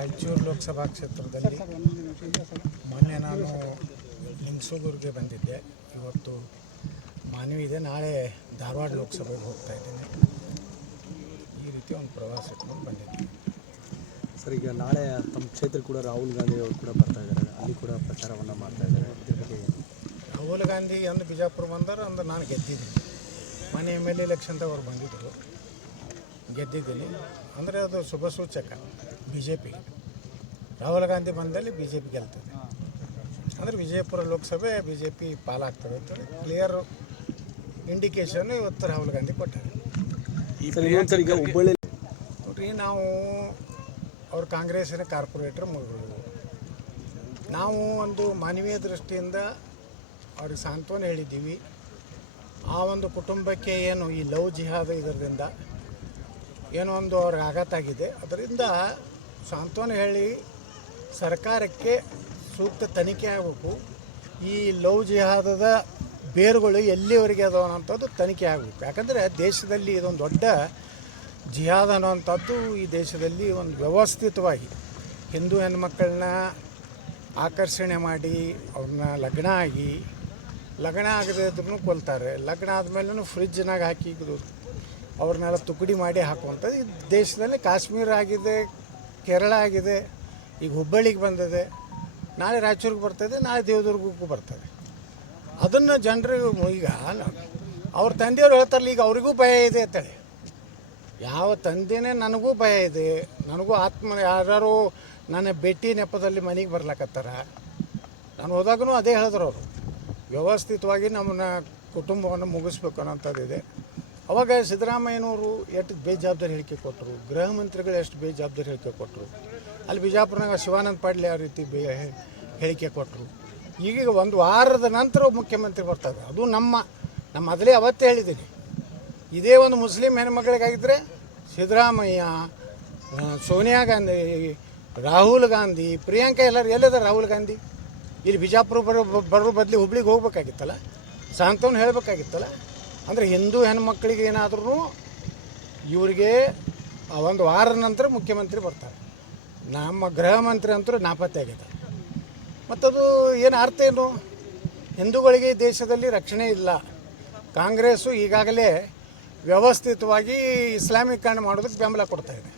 ರಾಯಚೂರು ಲೋಕಸಭಾ ಕ್ಷೇತ್ರದಲ್ಲಿ ಮೊನ್ನೆ ನಾನು ಲಿಂಗಸೂಗೂರಿಗೆ ಬಂದಿದ್ದೆ. ಇವತ್ತು ಮಾನವಿ ಇದೆ. ನಾಳೆ ಧಾರವಾಡ ಲೋಕಸಭೆಗೆ ಹೋಗ್ತಾ ಇದ್ದೀನಿ. ಈ ರೀತಿ ಒಂದು ಪ್ರವಾಸ ಇಟ್ಕೊಂಡು ಬಂದಿದ್ದೆ ಸರ್ ಈಗ ನಾಳೆ ತಮ್ಮ ಕ್ಷೇತ್ರ ಕೂಡ ರಾಹುಲ್ ಗಾಂಧಿ ಅವರು ಕೂಡ ಬರ್ತಾ ಇದ್ದಾರೆ. ಅಲ್ಲಿ ಕೂಡ ಪ್ರಚಾರವನ್ನು ಮಾಡ್ತಾ ಇದ್ದಾರೆ. ರಾಹುಲ್ ಗಾಂಧಿ ಅಂದ್ರೆ ಬಿಜಾಪುರ ಬಂದರು ಅಂದ್ರೆ ನಾನು ಗೆದ್ದಿದ್ದೀನಿ. ಮನೆ ಎಂ ಎಲ್ ಎಲೆಕ್ಷನ್ದಾಗ ಅವ್ರು ಬಂದಿದ್ದರು ಗೆದ್ದಿದ್ದೀನಿ. ಅಂದರೆ ಅದು ಶುಭ ಸೂಚಕ B J P Rahul Gandhi ಬಂದಲ್ಲಿ ಬಿ ಜೆ ಪಿ ಗೆಲ್ತದೆ. ಅಂದರೆ ವಿಜಯಪುರ ಲೋಕಸಭೆ ಬಿ ಜೆ ಪಿ ಪಾಲಾಗ್ತದೆ ಅಂತ ಕ್ಲಿಯರ್ ಇಂಡಿಕೇಶನ್ ಇವತ್ತು ರಾಹುಲ್ ಗಾಂಧಿ ಕೊಟ್ಟಾರೆ. ನೋಡ್ರಿ ನಾವು ಅವ್ರ ಕಾಂಗ್ರೆಸ್ಸಿನ ಕಾರ್ಪೊರೇಟರ್ ಮಗಳು. ನಾವು ಒಂದು ಮಾನವೀಯ ದೃಷ್ಟಿಯಿಂದ ಅವ್ರಿಗೆ ಸಾಂತ್ವನ ಹೇಳಿದ್ದೀವಿ. ಆ ಒಂದು ಕುಟುಂಬಕ್ಕೆ ಏನು ಈ ಲವ್ ಜಿಹಾದ ಇದರಿಂದ ಏನೋ ಒಂದು ಅವ್ರಿಗೆ ಆಘಾತ ಆಗಿದೆ. ಅದರಿಂದ ಸಾಂತ್ವನ ಹೇಳಿ, ಸರ್ಕಾರಕ್ಕೆ ಸೂಕ್ತ ತನಿಖೆ ಆಗಬೇಕು. ಈ ಲವ್ ಜಿಹಾದದ ಬೇರುಗಳು ಎಲ್ಲಿವರೆಗೆ ಅದಾವ ಅನ್ನೋಂಥದ್ದು ತನಿಖೆ ಆಗಬೇಕು. ಯಾಕಂದರೆ ದೇಶದಲ್ಲಿ ಇದೊಂದು ದೊಡ್ಡ ಜಿಹಾದ್ ಅನ್ನುವಂಥದ್ದು ಈ ದೇಶದಲ್ಲಿ ಒಂದು ವ್ಯವಸ್ಥಿತವಾಗಿ ಹಿಂದೂ ಹೆಣ್ಮಕ್ಕಳನ್ನ ಆಕರ್ಷಣೆ ಮಾಡಿ ಅವ್ರನ್ನ ಲಗ್ನ ಆಗಿ, ಲಗ್ನ ಆಗದೇ ಇದ್ರೂ ಕೊಲ್ತಾರೆ. ಲಗ್ನ ಆದಮೇಲೂ ಫ್ರಿಜ್ನಾಗ ಹಾಕಿ ಅವ್ರನ್ನೆಲ್ಲ ತುಕಡಿ ಮಾಡಿ ಹಾಕುವಂಥದ್ದು ಈ ದೇಶದಲ್ಲಿ ಕಾಶ್ಮೀರ ಆಗಿದೆ ಕೇರಳ ಆಗಿದೆ, ಈಗ ಹುಬ್ಬಳ್ಳಿಗೆ ಬಂದಿದೆ, ನಾಳೆ ರಾಯಚೂರಿಗೆ ಬರ್ತದೆ, ನಾಳೆ ದೇವದುರ್ಗಕ್ಕೂ ಬರ್ತದೆ. ಅದನ್ನು ಜನರಿಗೂ ಈಗ ಅವ್ರ ತಂದೆಯವರು ಹೇಳ್ತಾರಲ್ಲ, ಈಗ ಅವರಿಗೂ ಭಯ ಇದೆ ಅಂತೇಳಿ. ಯಾವ ತಂದೆಯೇ ನನಗೂ ಭಯ ಇದೆ, ನನಗೂ ಆತ್ಮ ಯಾರು ನನ್ನ ಭೇಟಿ ನೆಪದಲ್ಲಿ ಮನೆಗೆ ಬರ್ಲಾಕತ್ತಾರ. ನಾನು ಹೋದಾಗೂ ಅದೇ ಹೇಳಿದ್ರು ಅವರು. ವ್ಯವಸ್ಥಿತವಾಗಿ ನಮ್ಮನ್ನ ಕುಟುಂಬವನ್ನು ಮುಗಿಸ್ಬೇಕು ಅನ್ನೋಂಥದ್ದಿದೆ. ಅವಾಗ ಸಿದ್ದರಾಮಯ್ಯನವರು ಎಷ್ಟು ಬೇಜವಾಬ್ದಾರಿ ಹೇಳಿಕೆ ಕೊಟ್ಟರು ಗೃಹ ಮಂತ್ರಿಗಳು ಎಷ್ಟು ಬೇಜವಾಬ್ದಾರಿ ಹೇಳಿಕೆ ಕೊಟ್ಟರು ಅಲ್ಲಿ ಬಿಜಾಪುರನಾಗ ಶಿವಾನಂದ ಪಾಟೀಲ್ ಯಾವ ರೀತಿ ಬೇ ಹೇಳಿಕೆ ಕೊಟ್ಟರು ಈಗೀಗ ಒಂದು ವಾರದ ನಂತರ ಮುಖ್ಯಮಂತ್ರಿ ಬರ್ತಾರೆ ಅದು ನಮ್ಮ ನಮ್ಮ ಮೊದಲೇ ಅವತ್ತೇ ಹೇಳಿದ್ದೀನಿ. ಇದೇ ಒಂದು ಮುಸ್ಲಿಂ ಹೆಣ್ಮಕ್ಳಿಗಾಗಿದ್ದರೆ ಸಿದ್ದರಾಮಯ್ಯ ಸೋನಿಯಾ ಗಾಂಧಿ, ರಾಹುಲ್ ಗಾಂಧಿ, ಪ್ರಿಯಾಂಕಾ ಎಲ್ಲರೂ ಎಲ್ಲಿದ್ದಾರೆ ರಾಹುಲ್ ಗಾಂಧಿ. ಇಲ್ಲಿ ಬಿಜಾಪುರ ಬರೋ ಬರೋ ಬದಲಿ ಹುಬ್ಳಿಗೆ ಹೋಗ್ಬೇಕಾಗಿತ್ತಲ್ಲ? ಸಾಂತ್ವನ ಹೇಳಬೇಕಾಗಿತ್ತಲ್ಲ? ಅಂದರೆ ಹಿಂದೂ ಹೆಣ್ಮಕ್ಳಿಗೆ ಏನಾದ್ರೂ ಇವರಿಗೆ ಒಂದು ವಾರದ ನಂತರ ಮುಖ್ಯಮಂತ್ರಿ ಬರ್ತಾರೆ. ನಮ್ಮ ಗೃಹ ಮಂತ್ರಿ ಅಂತೂ ನಾಪತ್ತೆ ಆಗಿದೆ ಮತ್ತದು ಏನು ಅರ್ಥ ಏನು? ಹಿಂದೂಗಳಿಗೆ ದೇಶದಲ್ಲಿ ರಕ್ಷಣೆ ಇಲ್ಲ. ಕಾಂಗ್ರೆಸ್ಸು ಈಗಾಗಲೇ ವ್ಯವಸ್ಥಿತವಾಗಿ ಇಸ್ಲಾಮೀಕರಣ ಮಾಡೋದಕ್ಕೆ ಬೆಂಬಲ ಕೊಡ್ತಾ ಇದೆ.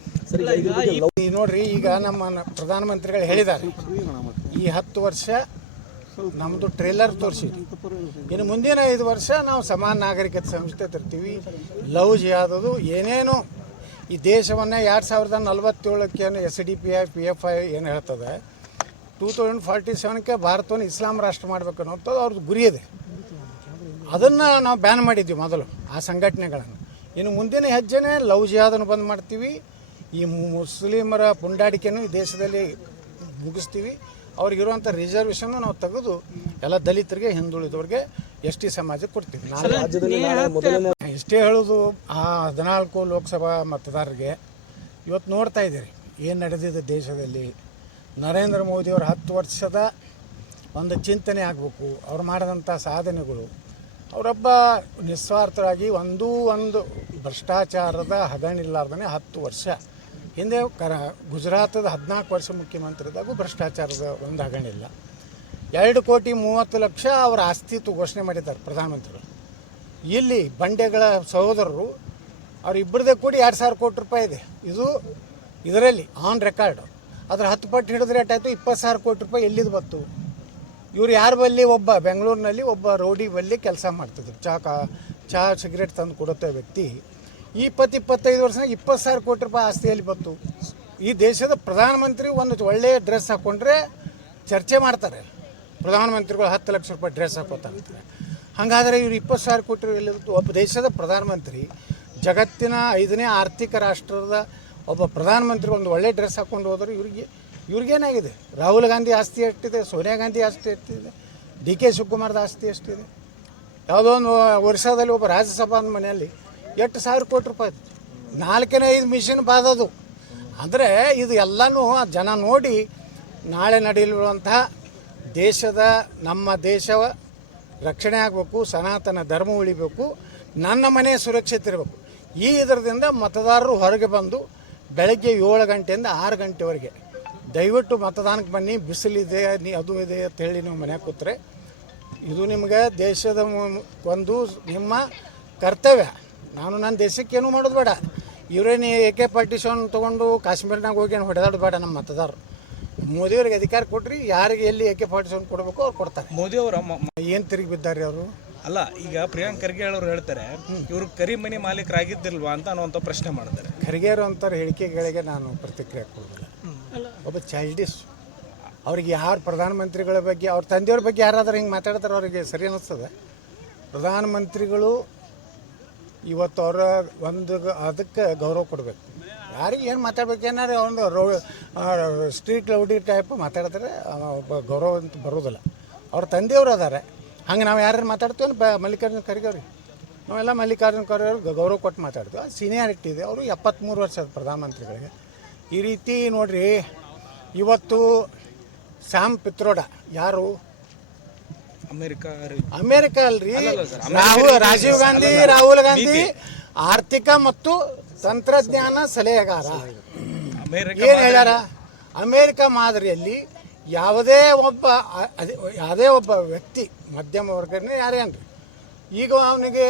ನೋಡ್ರಿ, ಈಗ ನಮ್ಮ ಪ್ರಧಾನಮಂತ್ರಿಗಳು ಹೇಳಿದ್ದಾರೆ. ಈ ಹತ್ತು ವರ್ಷ ನಮ್ಮದು ಟ್ರೇಲರ್ ತೋರಿಸಿದ್ವಿ ಇನ್ನು ಮುಂದಿನ ಐದು ವರ್ಷ ನಾವು ಸಮಾನ ನಾಗರಿಕತೆ ಸಂಸ್ಥೆ ತರ್ತೀವಿ. ಲವ್ ಜಿಯಾದದು ಏನೇನು? ಈ ದೇಶವನ್ನು ಎರಡು ಸಾವಿರದ ನಲವತ್ತೇಳಕ್ಕೆ ಏನು S D P I P F I ಏನು ಹೇಳ್ತದೆ? ಟೂ ತೌಸಂಡ್ ಫಾರ್ಟಿ ಸೆವೆನ್ಗೆ ಭಾರತವನ್ನು ಇಸ್ಲಾಂ ರಾಷ್ಟ್ರ ಮಾಡಬೇಕು ಅನ್ನೋಂಥದ್ದು ಅವ್ರದ್ದು ಗುರಿ ಇದೆ. ಅದನ್ನು ನಾವು ಬ್ಯಾನ್ ಮಾಡಿದ್ವಿ ಮೊದಲು, ಆ ಸಂಘಟನೆಗಳನ್ನು. ಇನ್ನು ಮುಂದಿನ ಹೆಜ್ಜೆನೇ ಲವ್ ಜಿಯಾದನ್ನು ಬಂದ್ ಮಾಡ್ತೀವಿ? ಈ ಮುಸ್ಲಿಮರ ಪುಂಡಾಡಿಕೆನೂ ಈ ದೇಶದಲ್ಲಿ ಮುಗಿಸ್ತೀವಿ. ಅವ್ರಿಗಿರುವಂಥ ರಿಸರ್ವೇಷನ್ ನಾವು ತೆಗೆದು ಎಲ್ಲ ದಲಿತರಿಗೆ ಹಿಂದುಳಿದವ್ರಿಗೆ ಎಸ್ ಟಿ ಸಮಾಜಕ್ಕೆ ಕೊಡ್ತೀವಿ. ನಾಳೆ ರಾಜ್ಯದಲ್ಲಿ ನಾಳೆ ಮೊದಲನೇ ಇಷ್ಟೇ ಹೇಳೋದು ಆ ಹದಿನಾಲ್ಕು ಲೋಕಸಭಾ ಮತದಾರರಿಗೆ ಇವತ್ತು ನೋಡ್ತಾ ಇದ್ದೀರಿ ಏನು ನಡೆದಿದೆ ದೇಶದಲ್ಲಿ. ನರೇಂದ್ರ ಮೋದಿಯವ್ರ ಹತ್ತು ವರ್ಷದ ಒಂದು ಚಿಂತನೆ ಆಗಬೇಕು ಅವ್ರು ಮಾಡಿದಂಥ ಸಾಧನೆಗಳು. ಅವರೊಬ್ಬ ನಿಸ್ವಾರ್ಥರಾಗಿ ಒಂದೂ ಒಂದು ಭ್ರಷ್ಟಾಚಾರದ ಹಗಣಿಲ್ಲಾರ್ದೇ ಹತ್ತು ವರ್ಷ. ಹಿಂದೆ ಕರ ಗುಜರಾತದ ಹದಿನಾಲ್ಕು ವರ್ಷ ಮುಖ್ಯಮಂತ್ರಿದಾಗೂ ಭ್ರಷ್ಟಾಚಾರದ ಒಂದು ಹಗಣಿಲ್ಲ. ಎರಡು ಕೋಟಿ ಮೂವತ್ತು ಲಕ್ಷ ಅವರ ಆಸ್ತಿತ್ವ ಘೋಷಣೆ ಮಾಡಿದ್ದಾರೆ ಪ್ರಧಾನಮಂತ್ರಿಗಳು ಇಲ್ಲಿ ಬಂಡೆಗಳ ಸಹೋದರರು ಅವರಿಬ್ಬರದೇ ಕೂಡಿ ಎರಡು ಸಾವಿರ ಕೋಟಿ ರೂಪಾಯಿ ಇದೆ. ಇದು ಇದರಲ್ಲಿ ಆನ್ ರೆಕಾರ್ಡ್ ಅದರ ಹತ್ತು ಪಟ್ಟು ಹಿಡಿದ್ರೆ ಆಯಿತು? ಇಪ್ಪತ್ತು ಸಾವಿರ ಕೋಟಿ ರೂಪಾಯಿ ಎಲ್ಲಿದ್ದು ಬಂತು? ಇವ್ರು ಯಾರು ಬಲ್ಲಿ? ಒಬ್ಬ ಬೆಂಗಳೂರಿನಲ್ಲಿ ಒಬ್ಬ ರೋಡಿ ಬಲ್ಲಿ ಕೆಲಸ ಮಾಡ್ತಿದ್ರು. ಚಹಾ ಕಾ, ಚಹಾ ಸಿಗರೇಟ್ ತಂದು ಕೊಡುತ್ತೆ ವ್ಯಕ್ತಿ. ಇಪ್ಪತ್ತು ಇಪ್ಪತ್ತೈದು ವರ್ಷನಾಗ ಇಪ್ಪತ್ತು ಸಾವಿರ ಕೋಟಿ ರೂಪಾಯಿ ಆಸ್ತಿಯಲ್ಲಿ ಬಂತು. ಈ ದೇಶದ ಪ್ರಧಾನಮಂತ್ರಿ ಒಂದು ಒಳ್ಳೆಯ ಡ್ರೆಸ್ ಹಾಕ್ಕೊಂಡ್ರೆ ಚರ್ಚೆ ಮಾಡ್ತಾರೆ. ಪ್ರಧಾನಮಂತ್ರಿಗಳು ಹತ್ತು ಲಕ್ಷ ರೂಪಾಯಿ ಡ್ರೆಸ್ ಹಾಕೋತಾರೆ ಹಾಗಾದರೆ ಇವರು ಇಪ್ಪತ್ತು ಸಾವಿರ ಕೋಟಿ? ಒಬ್ಬ ದೇಶದ ಪ್ರಧಾನಮಂತ್ರಿ ಜಗತ್ತಿನ ಐದನೇ ಆರ್ಥಿಕ ರಾಷ್ಟ್ರದ ಒಬ್ಬ ಪ್ರಧಾನಮಂತ್ರಿ ಒಂದು ಒಳ್ಳೆ ಡ್ರೆಸ್ ಹಾಕ್ಕೊಂಡು ಹೋದ್ರೆ ಇವ್ರಿಗೆ ಇವ್ರಿಗೇನಾಗಿದೆ ರಾಹುಲ್ ಗಾಂಧಿ ಆಸ್ತಿ ಎಷ್ಟಿದೆ? ಸೋನಿಯಾ ಗಾಂಧಿ ಆಸ್ತಿ ಎಷ್ಟಿದೆ? ಡಿ ಕೆ ಶಿವಕುಮಾರ್ದ ಆಸ್ತಿ ಎಷ್ಟಿದೆ? ಯಾವುದೋ ಒಂದು ವರ್ಷದಲ್ಲಿ ಒಬ್ಬ ರಾಜ್ಯಸಭಾ ಮನೆಯಲ್ಲಿ ಎಷ್ಟು ಸಾವಿರ ಕೋಟಿ ರೂಪಾಯಿ ನಾಲ್ಕನೇ ಐದು ಮಿಷಿನ್ ಬಾದದು. ಅಂದರೆ ಇದು ಎಲ್ಲನೂ ಜನ ನೋಡಿ ನಾಳೆ ನಡೆಯಲಿರುವಂತಹ ದೇಶದ ನಮ್ಮ ದೇಶವ ರಕ್ಷಣೆ ಆಗಬೇಕು, ಸನಾತನ ಧರ್ಮ ಉಳಿಬೇಕು, ನನ್ನ ಮನೆ ಸುರಕ್ಷಿತ ಇರಬೇಕು. ಈ ಇದರದಿಂದ ಮತದಾರರು ಹೊರಗೆ ಬಂದು ಬೆಳಗ್ಗೆ ಏಳು ಗಂಟೆಯಿಂದ ಆರು ಗಂಟೆವರೆಗೆ ದಯವಿಟ್ಟು ಮತದಾನಕ್ಕೆ ಬನ್ನಿ, ಬಿಸಿಲಿದೆ, ನೀ ಅದು ಇದೆ ಅಂತ ಹೇಳಿ ನೀವು ಮನೆಗೆ ಕೂತ್ರೆ. ಇದು ನಿಮಗೆ ದೇಶದ ಒಂದು ನಿಮ್ಮ ಕರ್ತವ್ಯ. ನಾನು ನನ್ನ ದೇಶಕ್ಕೆ ಏನೂ ಮಾಡೋದು ಬೇಡ. ಇವರೇನು ಎ ಕೆ ಪಾರ್ಟಿಷನ್ ತೊಗೊಂಡು ಕಾಶ್ಮೀರ್ನಾಗ ಹೋಗಿ ಏನು ಹೊಡೆದಾಡೋದು ಬೇಡ ನಮ್ಮ ಮತದಾರರು. ಮೋದಿಯವ್ರಿಗೆ ಅಧಿಕಾರ ಕೊಟ್ರಿ ಯಾರಿಗೆ ಎಲ್ಲಿ ಎ ಕೆ ಪಾರ್ಟಿಷನ್ ಕೊಡಬೇಕು ಅವ್ರು ಕೊಡ್ತಾರೆ. ಮೋದಿ ಅವರ ಏನು ತಿರುಗಿ ಬಿದ್ದಾರೆ ಅವರು? ಅಲ್ಲ ಈಗ ಪ್ರಿಯಾಂಕ್ ಖರ್ಗೆ ಅವರು ಹೇಳ್ತಾರೆ ಇವರು ಕರಿಮನಿ ಮಾಲೀಕರಾಗಿದ್ದಿಲ್ವಾ ಅಂತ ಅನ್ನುವಂಥ ಪ್ರಶ್ನೆ ಮಾಡ್ತಾರೆ. ಖರ್ಗೆ ಅಂತಾರೆ ಹೇಳಿಕೆಗಳಿಗೆ ನಾನು ಪ್ರತಿಕ್ರಿಯೆ ಕೊಡೋದಿಲ್ಲ ಒಬ್ಬ ಚೈಲ್ಡಿಸ್ ಅವ್ರಿಗೆ ಯಾರು ಪ್ರಧಾನಮಂತ್ರಿಗಳ ಬಗ್ಗೆ ಅವ್ರ ತಂದೆಯವ್ರ ಬಗ್ಗೆ ಯಾರಾದರೂ ಹಿಂಗೆ ಮಾತಾಡ್ತಾರೆ ಅವರಿಗೆ ಸರಿ ಅನ್ನಿಸ್ತದೆ ಪ್ರಧಾನಮಂತ್ರಿಗಳು ಇವತ್ತು ಅವರ ಒಂದು ಅದಕ್ಕೆ ಗೌರವ ಕೊಡಬೇಕು. ಯಾರಿಗೆ ಏನು ಮಾತಾಡ್ಬೇಕು ಏನಾರು ಒಂದು ರೋ ಸ್ಟ್ರೀಟ್ ಲೌಡಿ ಟೈಪ್ ಮಾತಾಡಿದ್ರೆ ಗೌರವ ಅಂತ ಬರೋದಿಲ್ಲ. ಅವ್ರ ತಂದೆಯವರು ಅದಾರೆ. ಹಂಗೆ ನಾವು ಯಾರು ಮಾತಾಡ್ತೀವಿ ಬ ಮಲ್ಲಿಕಾರ್ಜುನ ಖರ್ಗೆ ನಾವೆಲ್ಲ ಮಲ್ಲಿಕಾರ್ಜುನ ಖರ್ಗೆ ಗೌರವ ಕೊಟ್ಟು ಮಾತಾಡ್ತೀವಿ. ಸೀನಿಯಾರಿಟಿ ಇದೆ. ಅವರು ಎಪ್ಪತ್ತ್ಮೂರು ವರ್ಷದ ಪ್ರಧಾನಮಂತ್ರಿಗಳಿಗೆ. ಈ ರೀತಿ ನೋಡಿರಿ, ಇವತ್ತು ಸ್ಯಾಮ್ ಪಿತ್ರೋಡ ಯಾರು ಅಮೆರಿಕ ಅಲ್ರಿ. ನಾವು ರಾಜೀವ್ ಗಾಂಧಿ ರಾಹುಲ್ ಗಾಂಧಿ ಆರ್ಥಿಕ ಮತ್ತು ತಂತ್ರಜ್ಞಾನ ಸಲಹೆಗಾರ. ಏನ್ ಹೇಳ್ಯಾರ? ಅಮೇರಿಕ ಮಾದರಿಯಲ್ಲಿ ಯಾವುದೇ ಒಬ್ಬ ಅದೇ ಯಾವುದೇ ಒಬ್ಬ ವ್ಯಕ್ತಿ ಮಧ್ಯಮ ವರ್ಗನೇ ಯಾರೇ ಅನ್ರಿ. ಈಗ ಅವನಿಗೆ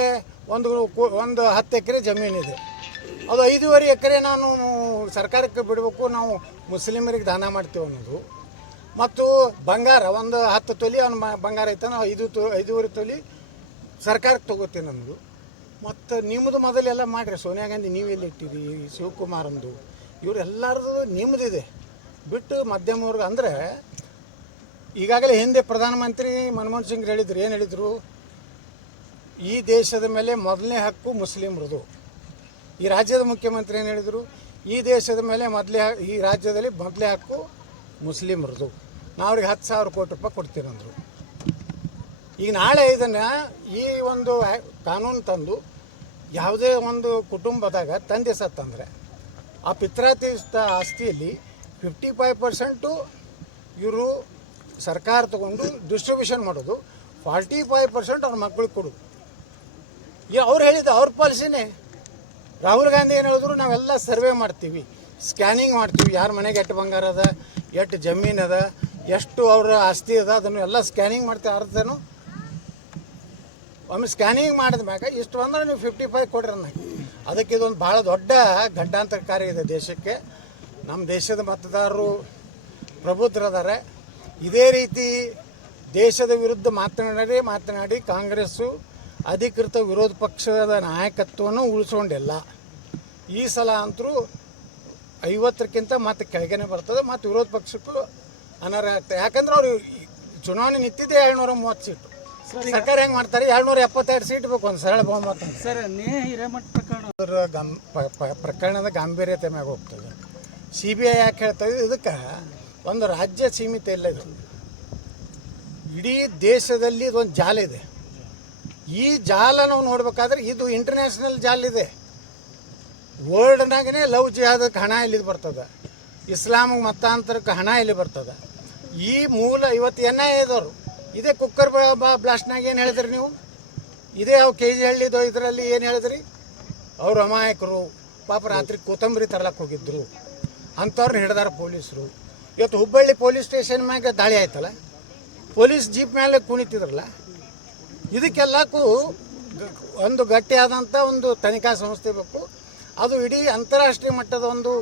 ಒಂದು ಒಂದು ಹತ್ತು ಎಕರೆ ಜಮೀನಿದೆ ಅದು ಐದೂವರೆ ಎಕರೆ ನಾನು ಸರ್ಕಾರಕ್ಕೆ ಬಿಡಬೇಕು ನಾವು ಮುಸ್ಲಿಮರಿಗೆ ದಾನ ಮಾಡ್ತೀವಿ ಅನ್ನೋದು. ಮತ್ತು ಬಂಗಾರ, ಒಂದು ಹತ್ತು ತೊಲಿ ಅವ್ನು ಬಂಗಾರ ಐತೆ ನಾವು ಐದು ತೊ ಐದೂವರೆ ತೊಲಿ ಸರ್ಕಾರಕ್ಕೆ ತಗೋತೀನಿ ನಮ್ಮದು ಮತ್ತು ನಿಮ್ಮದು ಮೊದಲೆಲ್ಲ ಮಾಡಿರಿ, ಸೋನಿಯಾ ಗಾಂಧಿ ನೀವು ಎಲ್ಲಿ ಇಟ್ಟಿರಿ, ಶಿವಕುಮಾರಂದು. ಇವರೆಲ್ಲರದು ನಿಮ್ಮದಿದೆ ಬಿಟ್ಟು ಮಧ್ಯಮ ವರ್ಗ ಅಂದರೆ ಈಗಾಗಲೇ ಹಿಂದೆ ಪ್ರಧಾನಮಂತ್ರಿ ಮನಮೋಹನ್ ಸಿಂಗ್ ಹೇಳಿದ್ರು, ಏನು ಹೇಳಿದರು? ಈ ದೇಶದ ಮೇಲೆ ಮೊದಲನೇ ಹಕ್ಕು ಮುಸ್ಲಿಮ್ರದು. ಈ ರಾಜ್ಯದ ಮುಖ್ಯಮಂತ್ರಿ ಏನು ಹೇಳಿದರು? ಈ ದೇಶದ ಮೇಲೆ ಮೊದಲೇ ಈ ರಾಜ್ಯದಲ್ಲಿ ಮೊದಲೇ ಹಕ್ಕು ಮುಸ್ಲಿಮ್ರದು. ನಾವು ಅವ್ರಿಗೆ ಹತ್ತು ಸಾವಿರ ಕೋಟಿ ರೂಪಾಯಿ ಕೊಡ್ತೀವಿ ಅಂದರು. ಈಗ ನಾಳೆ ಇದನ್ನು ಈ ಒಂದು ಕಾನೂನು ತಂದು ಯಾವುದೇ ಒಂದು ಕುಟುಂಬದಾಗ ತಂದೆ ಸತ್ತಂದರೆ ಆ ಪಿತ್ರಾತೀತ ಆಸ್ತಿಯಲ್ಲಿ ಫಿಫ್ಟಿ ಫೈವ್ ಪರ್ಸೆಂಟು ಇವರು ಸರ್ಕಾರ ತಗೊಂಡು ಡಿಸ್ಟ್ರಿಬ್ಯೂಷನ್ ಮಾಡೋದು ಫಾರ್ಟಿ ಫೈವ್ ಪರ್ಸೆಂಟ್ ಅವ್ರ ಮಕ್ಳಿಗೆ ಕೊಡೋದು. ಈ ಅವ್ರು ಹೇಳಿದ ಅವ್ರ ಪಾಲಿಸಿನೇ. ರಾಹುಲ್ ಗಾಂಧಿ ಏನು ಹೇಳಿದ್ರು, ನಾವೆಲ್ಲ ಸರ್ವೆ ಮಾಡ್ತೀವಿ ಸ್ಕ್ಯಾನಿಂಗ್ ಮಾಡ್ತೀವಿ, ಯಾರ ಮನೆಗೆ ಎಷ್ಟು ಬಂಗಾರ ಅದ ಎಷ್ಟು ಜಮೀನು ಅದ ಎಷ್ಟು ಅವರ ಆಸ್ತಿ ಅದ, ಅದನ್ನು ಎಲ್ಲ ಸ್ಕ್ಯಾನಿಂಗ್ ಮಾಡ್ತೀವಿ ಅರ್ಧನು. ಒಮ್ಮೆ ಸ್ಕ್ಯಾನಿಂಗ್ ಮಾಡಿದ ಮ್ಯಾಗ ಇಷ್ಟು ಬಂದ್ರೆ ನೀವು ಫಿಫ್ಟಿ ಫೈವ್ ಕೊಡ್ರಿ ಅನ್ನ ಅದಕ್ಕೆ ಇದೊಂದು ಭಾಳ ದೊಡ್ಡ ಗಡ್ಡಾಂತರಕಾರಿ ಇದೆ ದೇಶಕ್ಕೆ. ನಮ್ಮ ದೇಶದ ಮತದಾರರು ಪ್ರಬುದ್ಧರದಾರೆ. ಇದೇ ರೀತಿ ದೇಶದ ವಿರುದ್ಧ ಮಾತನಾಡಿ ಮಾತನಾಡಿ ಕಾಂಗ್ರೆಸ್ಸು ಅಧಿಕೃತ ವಿರೋಧ ಪಕ್ಷದ ನಾಯಕತ್ವವನ್ನು ಉಳಿಸ್ಕೊಂಡಿಲ್ಲ. ಈ ಸಲ ಅಂತರೂ ಐವತ್ತಕ್ಕಿಂತ ಮತ್ತೆ ಕೆಳಗೇನೆ ಬರ್ತದೆ ಮತ್ತು ವಿರೋಧ ಪಕ್ಷಕ್ಕೂ ಅನರ್ಹ ಆಗ್ತದೆ ಯಾಕಂದ್ರೆ ಅವರು ಚುನಾವಣೆ ನಿಂತಿದ್ದೆ ಏಳ್ನೂರ ಮೂವತ್ತು ಸೀಟು. ಸರ್ಕಾರ ಹೆಂಗೆ ಮಾಡ್ತಾರೆ? ಏಳ್ನೂರ ಎಪ್ಪತ್ತೆರಡು ಸೀಟ್ ಬೇಕು ಒಂದು ಸರಳ ಬಹುಮತ. ಸರ್ ಹಿರೇಮಠ ಪ್ರಕರಣ. ಅದರ ಗಂ ಪ್ರಕರಣದ ಗಾಂಭೀರ್ಯತೆ ಮ್ಯಾಗ ಹೋಗ್ತದೆ. ಸಿ ಬಿ ಐ ಯಾಕೆ ಹೇಳ್ತದೆ ಇದಕ್ಕೆ ಒಂದು ರಾಜ್ಯ ಸೀಮಿತ ಇಲ್ಲ ಇದು. ಇಡೀ ದೇಶದಲ್ಲಿ ಇದೊಂದು ಜಾಲ ಇದೆ. ಈ ಜಾಲ ನಾವು ನೋಡ್ಬೇಕಾದ್ರೆ ಇದು ಇಂಟರ್ನ್ಯಾಷನಲ್ ಜಾಲ ಇದೆ. ವರ್ಲ್ಡ್ನಾಗನೇ ಲವ್ ಜಿಹಾದಕ್ಕೆ ಹಣ ಇಲ್ಲಿ ಬರ್ತದೆ? ಇಸ್ಲಾಮಿಗೆ ಮತಾಂತರಕ್ಕೆ ಹಣ ಇಲ್ಲಿ ಬರ್ತದೆ? ಈ ಮೂಲ ಇವತ್ತು ಎನ್ ಐ ಎದವರು. ಇದೇ ಕುಕ್ಕರ್ ಬ್ಲಾಸ್ಟ್ನಾಗ ಏನು ಹೇಳಿದ್ರಿ ನೀವು? ಇದೇ ಅವು ಕೆ ಜಿ ಹಳ್ಳಿದು ಇದರಲ್ಲಿ ಏನು ಹೇಳಿದ್ರಿ? ಅವ್ರು ಅಮಾಯಕರು, ಪಾಪ ರಾತ್ರಿ ಕೊತ್ತಂಬರಿ ತರ್ಲಕ್ಕೆ ಹೋಗಿದ್ರು. ಅಂಥವ್ರನ್ನ ಹಿಡ್ದಾರ ಪೊಲೀಸರು. ಇವತ್ತು ಹುಬ್ಬಳ್ಳಿ ಪೊಲೀಸ್ ಸ್ಟೇಷನ್ ಮ್ಯಾಗ ದಾಳಿ ಆಯ್ತಲ್ಲ? ಪೊಲೀಸ್ ಜೀಪ್ ಮೇಲೆ ಕುಣಿತಿದ್ರಲ್ಲ? ಇದಕ್ಕೆಲ್ಲಕ್ಕೂ ಒಂದು ಗಟ್ಟಿಯಾದಂಥ ಒಂದು ತನಿಖಾ ಸಂಸ್ಥೆ ಬೇಕು. ಅದು ಇಡೀ ಅಂತಾರಾಷ್ಟ್ರೀಯ ಮಟ್ಟದ ಒಂದು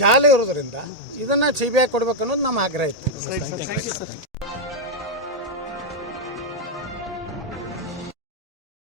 ಜಾಲ ಇರೋದ್ರಿಂದ ಇದನ್ನು ಸಿ ಬಿ ಐ ಕೊಡ್ಬೇಕು ಅನ್ನೋದು ನಮ್ಮ ಆಗ್ರಹ ಇತ್ತು.